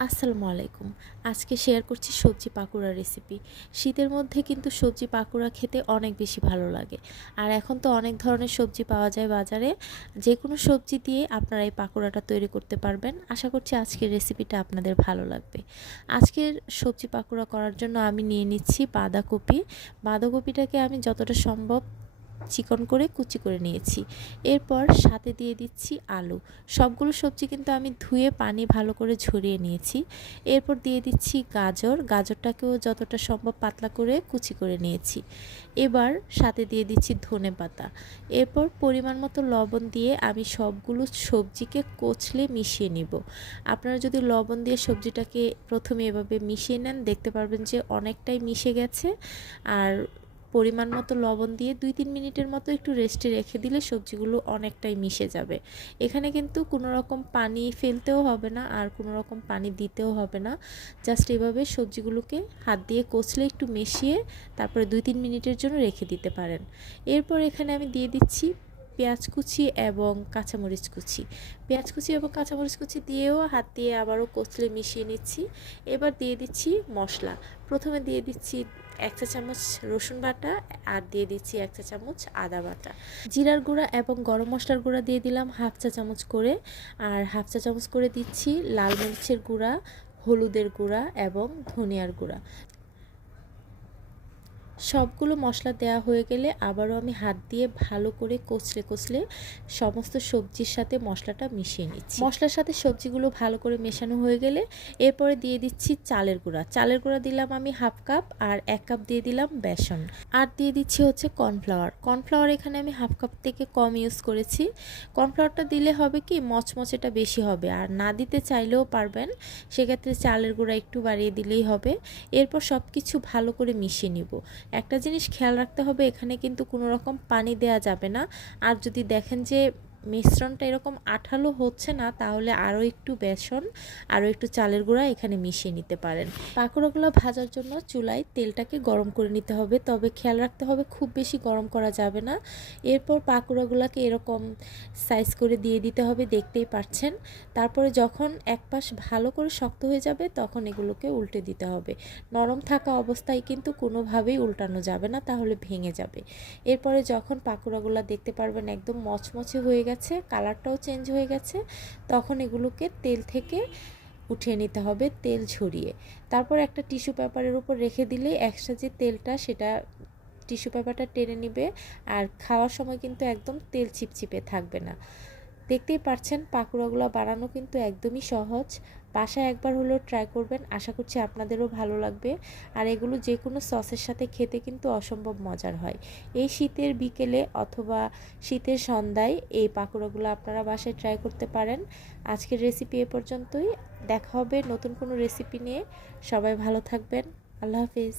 আসসালামু আলাইকুম। আজকে শেয়ার করছি সবজি পাকোড়া রেসিপি। শীতের মধ্যে কিন্তু সবজি পাকোড়া খেতে অনেক বেশি ভালো লাগে। আর এখন তো অনেক ধরনের সবজি পাওয়া যায় বাজারে। যেকোনো সবজি দিয়ে আপনারা এই পাকোড়াটা তৈরি করতে পারবেন। আশা করছি আজকের রেসিপিটা আপনাদের ভালো লাগবে। আজকের সবজি পাকোড়া করার জন্য আমি নিয়ে নিচ্ছি বাঁধাকপি। বাঁধাকপিটাকে আমি যতটা সম্ভব চিকন করে কুচি করে নিয়েছি। এরপর সাথে দিয়ে দিচ্ছি আলু। সবগুলো সবজি কিন্তু আমি ধুয়ে পানি ভালো করে ঝরিয়ে নিয়েছি। এরপর দিয়ে দিচ্ছি গাজর। গাজরটাকেও যতটা সম্ভব পাতলা করে কুচি করে নিয়েছি। এবার সাথে দিয়ে দিচ্ছি ধনেপাতা। এরপর পরিমাণ মতো লবণ দিয়ে আমি সবগুলো সবজিকে কচলে মিশিয়ে নিব। আপনারা যদি লবণ দিয়ে সবজিটাকে প্রথমে এভাবে মিশিয়ে নেন, দেখতে পারবেন যে অনেকটাই মিশে গেছে। আর পরিমাণ মতো লবণ দিয়ে 2-3 মিনিটের মতো একটু রেস্টে রেখে দিলে সবজিগুলো অনেকটাই মিশে যাবে। এখানে কিন্তু কোনো রকম পানি ফেলতেও হবে না আর কোনো রকম পানি দিতেও হবে না। জাস্ট এভাবে সবজিগুলোকে হাত দিয়ে কচলে একটু মিশিয়ে তারপরে 2-3 মিনিটের জন্য রেখে দিতে পারেন। এরপর এখানে আমি দিয়ে দিচ্ছি পেঁয়াজ কুচি এবং কাঁচামরিচ কুচি। পেঁয়াজ কুচি এবং কাঁচামরিচ কুচি দিয়েও হাত দিয়ে আবারও কচলে মিশিয়ে নিচ্ছি। এবার দিয়ে দিচ্ছি মশলা। প্রথমে দিয়ে দিচ্ছি 1 চা চামচ রসুন বাটা আর দিয়ে দিচ্ছি 1 চা চামচ আদা বাটা। জিরার গুঁড়া এবং গরম মশলার গুঁড়া দিয়ে দিলাম 1/2 চা চামচ করে, আর 1/2 চা চামচ করে দিচ্ছি লাল মরিচের গুঁড়া, হলুদের গুঁড়া এবং ধনিয়ার গুঁড়া। সবগুলো মশলা দেওয়া হয়ে গেলে আবারও আমি হাত দিয়ে ভালো করে কচলে কচলে সমস্ত সবজির সাথে মশলাটা মিশিয়ে নিচ্ছি। মশলার সাথে সবজিগুলো ভালো করে মেশানো হয়ে গেলে এরপরে দিয়ে দিচ্ছি চালের গুঁড়া। চালের গুঁড়া দিলাম আমি 1/2 কাপ, আর 1 কাপ দিয়ে দিলাম বেসন, আর দিয়ে দিচ্ছি হচ্ছে কর্নফ্লাওয়ার। কর্নফ্লাওয়ার এখানে আমি 1/2 কাপ থেকে কম ইউজ করেছি। কর্নফ্লাওয়ারটা দিলে হবে কি, মচমচেটা বেশি হবে, আর না দিতে চাইলেও পারবেন, সেক্ষেত্রে চালের গুঁড়া একটু বাড়িয়ে দিলেই হবে। এরপর সব কিছু ভালো করে মিশিয়ে নিব। একটা জিনিস খেয়াল রাখতে হবে, এখানে কিন্তু কোনো রকম পানি দেয়া যাবে না। আর যদি দেখেন যে মিশ্রণটা এরকম আঠালো হচ্ছে না, তাহলে আরও একটু বেসন আরও একটু চালের গুঁড়া এখানে মিশিয়ে নিতে পারেন। পাকোড়াগুলো ভাজার জন্য চুলায় তেলটাকে গরম করে নিতে হবে, তবে খেয়াল রাখতে হবে খুব বেশি গরম করা যাবে না। এরপর পাকোড়াগুলোকে এরকম সাইজ করে দিয়ে দিতে হবে, দেখতেই পাচ্ছেন। তারপরে যখন এক পাশ ভালো করে শক্ত হয়ে যাবে তখন এগুলোকে উল্টে দিতে হবে। নরম থাকা অবস্থায় কিন্তু কোনোভাবেই উল্টানো যাবে না, তাহলে ভেঙে যাবে। এরপরে যখন পাকোড়াগুলো দেখতে পারবেন একদম মচমচে হয়ে গেছে, কালারটাও চেঞ্জ হয়ে গেছে, তখন এগুলোকে তেল থেকে উঠিয়ে নিতে হবে তেল ঝরিয়ে। তারপর একটা টিস্যু পেপারের উপর রেখে দিলে এক্সট্রা যে তেলটা সেটা টিস্যু পেপারটা টেনে নিবে, আর খাওয়ার সময় কিন্তু একদম তেল চিপচিপে থাকবে না। দেখতেই পাচ্ছেন পাকোড়াগুলো বানানো কিন্তু একদমই সহজ। বাসায় একবার হলেও ট্রাই করবেন, আশা করছি আপনাদেরও ভালো লাগবে। আর এগুলো যে কোনো সসের সাথে খেতে কিন্তু অসম্ভব মজার হয়। এই শীতের বিকেলে অথবা শীতের সন্ধ্যায় এই পাকোড়াগুলো আপনারা বাসায় ট্রাই করতে পারেন। আজকের রেসিপি এ পর্যন্তই। দেখা হবে নতুন কোনো রেসিপি নিয়ে। সবাই ভালো থাকবেন। আল্লাহ হাফিজ।